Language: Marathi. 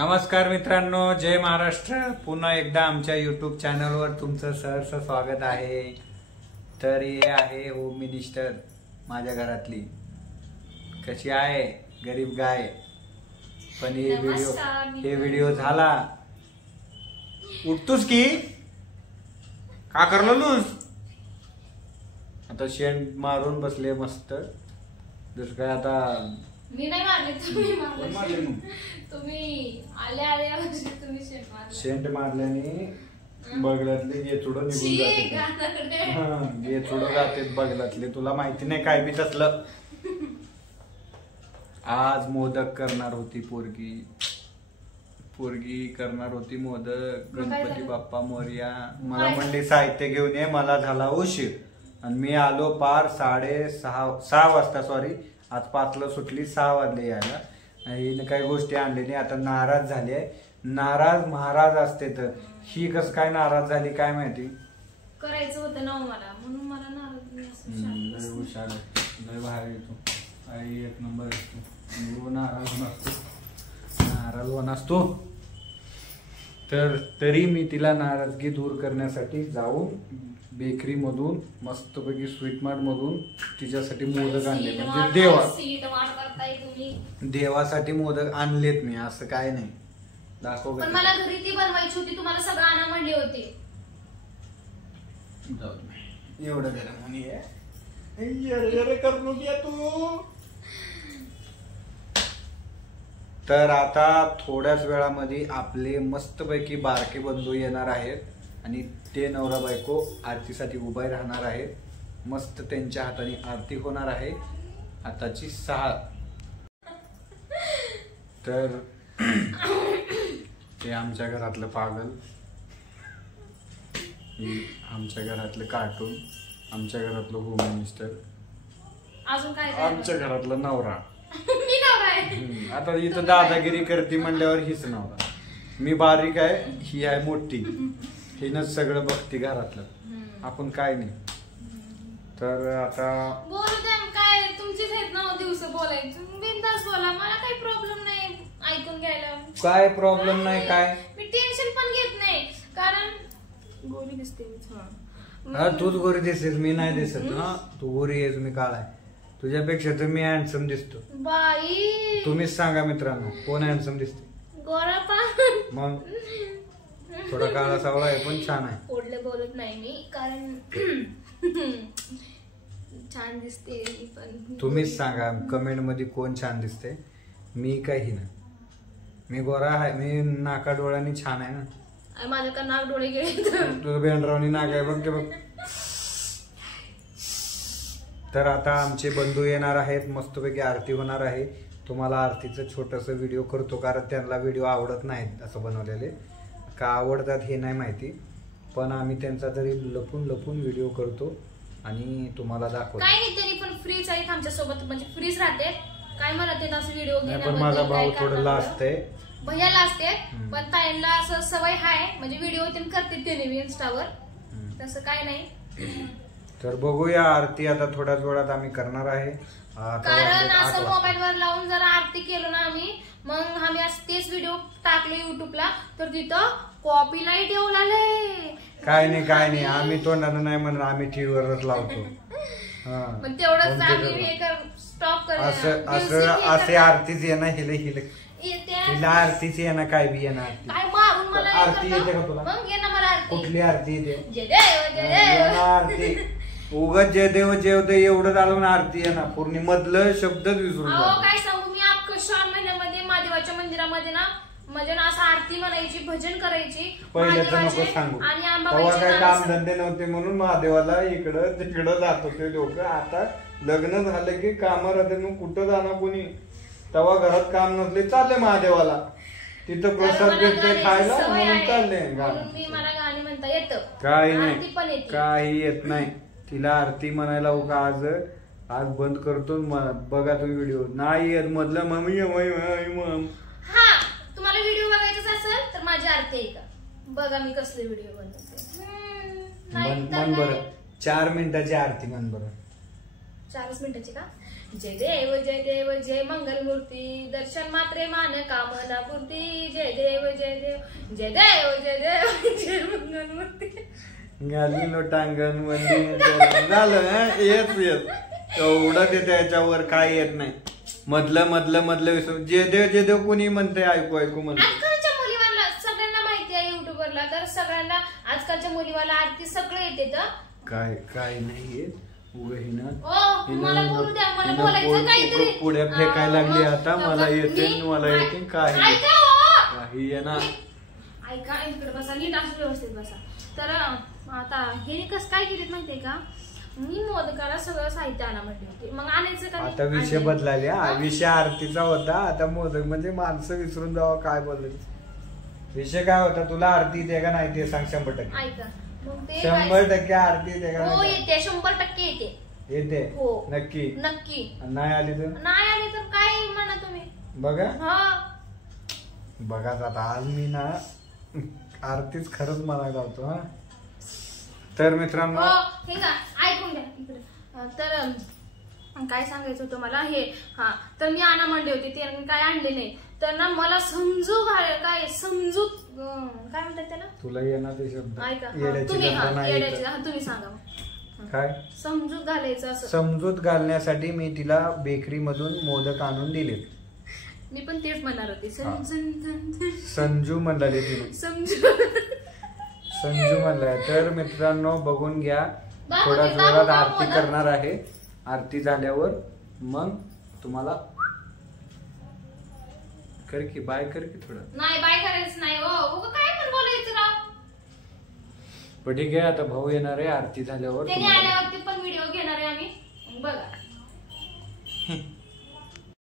नमस्कार मित्रांनो, जय महाराष्ट्र। पुन्हा एकदा आमच्या YouTube चॅनलवर तुमचं सहर्ष स्वागत आहे। तर हे आहे होम मिनिस्टर माझ्या घरातली। कशी आहे गरीब गाय। पण हे व्हिडिओ झाला उठतोस की का करलोस आता शेण मारून बसले मस्त। जस काय आता मी नाही मारले, तुम्ही मारले। तुम्ही आले आले तुम्ही शेंट मारल्याने बगलातले गेचुडं निघून जाते। गेचुडं जाते बगलातले, तुला माहिती नाही काय बी तसलं। आज मोदक करणार होती पोरगी करणार होती मोदक। गणपती बाप्पा मोरया। मला म्हणली साहित्य घेऊन ये, मला झाला उशीर आणि मी आलो पार 6:30 वाजता। सॉरी, आज 5ला सुटली, 6 वाजले यायला। हिने काही गोष्टी आणली नाही, आता नाराज झाली आहे। नाराज महाराज असते तर ही कस काय नाराज झाली काय माहिती। करायचं होतं ना मला, म्हणून मला नाराज हुशार लय भारी तू, आई एक नंबर असतो। नाराज नसतो तर तरी मी तिला नाराजगी दूर करण्यासाठी जाऊन बेकरी मधून मस्तपैकी स्वीट मार्ट मधून तिच्यासाठी मोदक आणले। म्हणजे देवासाठी मोदक आणलेत मी, असं काय नाही। दाखव पण मला घरी ती बनवायची होती, तुम्हाला सगळं आणा म्हणले होते। एवढं गरम म्हणी आहे करू नका तू। तर आता थोड्याच वेळामध्ये आपले मस्तपैकी बारके बंधू येणार आहेत आणि ते नवरा बायको आरतीसाठी उभे राहणार आहेत। मस्त त्यांच्या हाताने आरती होणार आहे। आताची 6। तर ते आमच्या घरातलं पागल, आमच्या घरातलं कार्टून, आमच्या घरातलं होम मिनिस्टर, अजून काय आमच्या घरातलं नवरा। मी नवरा आहे आता इथं दादागिरी करते म्हणल्यावर हीच नवरा। मी बारीक आहे, ही आहे मोठी, हिनच सगळं बघते घरातलं, आपण काय नाही। तर आता बोलू द्या, काय तुमचीच आहेत ना दिवस बोलायचं, बिनधास्त बोला, मला काही प्रॉब्लेम नाही ऐकून घ्यायला। काय प्रॉब्लेम नाही काय, मी टेन्शन पण घेत नाही, कारण गोरी दिसते मी। तूच गोरी दिसतेस, मी नाही दिसत ना। तू गोरी आहेस, मी काळा आहे। तुझ्यापेक्षा तर मी हँडसम दिसतो बाई। तुम्हीच सांगा मित्रांनो, कोण हँडसम दिसते? गोरा पण मग थोडा काळा सावळा आहे पण छान आहे। ओढलं बोलत नाही मी, कारण छान दिसते पण। तुम्हीच सांगा कमेंट मध्ये कोण छान दिसते, मी काही ना। मी गोरा आहे, मी नाका डोळ्यानी छान आहे ना। माझ्या का नाक डोळे गेले तुझं बेंडरावनी नाक आहे बघ ते बघ। तर आता आमचे बंधू येणार आहेत, मस्तपैकी आरती होणार आहे। तुम्हाला आरतीचं छोटंसं व्हिडिओ करतो, कारण त्यांना व्हिडिओ आवडत नाहीत असं बनवलेले। का आवडतात हे नाही माहिती, पण आम्ही त्यांचा तरी लपून लपून व्हिडिओ करतो आणि तुम्हाला दाखवतो। काय नाही, तरी पण फ्रीज आहेत आमच्या सोबत, म्हणजे फ्रीज राहते। काय म्हणत आहेत असं व्हिडिओ घेण्याबद्दल? पण माझा भाऊ थोडं लास्ट आहे, भैया लास्ट आहे, पण ताईंना असं सवय आहे, म्हणजे व्हिडिओ करते ते नेहमी इंस्टावर, तसं काय नाही। तर बघूया आरती आता थोड्याच वेळात आम्ही करणार आहे। कारण असं मोबाईल वर लावून जर आरती केलो ना आम्ही, मग आम्ही तेच व्हिडिओ टाकले युट्यूबला, तर तिथं कॉपीराइट येऊ लागले। काय नाही, आम्ही तोंडानं नाही म्हणून आम्ही टीव्हीवरच लावतो। पण तेवढंच आम्ही हे स्टॉप कर। असे आरतीच येणार, हिला आरतीच येणार, काय बी येणार। काय मारून मला आरती येते का तुला? मग ये ना मला आरती। कुठली आरती येते? जय देव जय देव आरती उगाच जय देव जय देव एवढं झालं ना, आरती आहे ना पूर्ण मधलं शब्दच विसरून जातो। काय सांगू मी, अख्खं श्रावण महिन्यामध्ये महादेवाच्या मंदिरामध्ये ना, म्हणजे ना असं आरती म्हणायची, भजन करायची पहिल्याच नको सांगू। तेव्हा काय काम धंदे नव्हते म्हणून महादेवाला इकडं तिकडं जात होते लोक। आता लग्न झालं की कामावर राहते, मग कुठं जाणार कोणी? तेव्हा घरात काम नसले चालले महादेवाला, तिथं प्रसाद भेटते खायला म्हणून चालले। मला गाणी म्हणता येतं? काही नाही, काही येत नाही तिला आरती म्हणायला। उगा आज बंद करतो, बघा तुम्ही व्हिडिओ नाही येत मधलं मम्मी। हा, तुम्हाला व्हिडिओ बघायचा असेल तर माझी आरती आहे का बघा, मी कसले व्हिडिओ बनवते। मन बरं 4 मिनिटाची आरती, मन बरं 4 मिनिटाची का? जय देव जय मंगलमूर्ती, दर्शन मात्रे मान कामना पूर्ती, जय देव जय देव जय देव जय देव जय मंगलमूर्ती. घालीलो टांगण मध्ये झालं येत एवढं ते त्याच्यावर काय येत नाही. मधलं विसरून जे देव कोणी म्हणते ऐकू म्हणते. आजकालच्या मुलीवाला सगळ्यांना माहिती आहे युट्यूबरला, तर सगळ्यांना आजकालच्या मुलीवाला आरती सगळं येते. तर काय नाही येत मला बोलू द्या, मला बोलायचं काहीतरी. पुढे फेकायला लागली आता. मला येते काय काही आहे ना. ऐका इकडे बसा, नीट असं व्यवस्थित बसा. तर आता हे कसं काय केलेत माहितीये का, मी मोदकाला सगळं साहित्य आणा म्हटले होते, मग आणायचं का. आता विषय बदलायला. विषय आरतीचा होता, आता मोदक. म्हणजे माणसं विसरून जावं काय बोलायचं. विषय काय होता, तुला आरती येते का नाही ते सांग. 100% ऐका, मग ते 100% आरती येते का. हो येते, 100% येते. हो नक्की नाही आली तर काय म्हणा तुम्ही. बघा आता आज मी ना आरतीच खरंच म्हणायला होतो. हा तर मित्रांनो हे का ऐकून घ्या इकडे. तर काय सांगायचं होतं मला हे. तर मी आणा म्हणले होते, ते काय आणले नाही. तर ना मला समजू काय म्हणतात त्याला. तुला येणार ते शब्द. ऐका तुम्ही सांगा. काय समजूत घालायचं असं. समजूत घालण्यासाठी मी तिला बेकरी मधून मोदक आणून दिले. मी पण तेच म्हणणार होते. संजू म्हणले तिने. संजू म्हणलाय. तर मित्रांनो बघून घ्या, थोड्या जोरात आरती करणार आहे. आरती झाल्यावर मग तुम्हाला कर की बाय कर की. थोडं नाही बाय करायचं नाही. काय पण बोलायचं राव. पण ठीक आहे, आता भाऊ येणार आहे आरती झाल्यावर. त्याने आल्यावरती पण व्हिडिओ घेणार आहे आम्ही, बघा.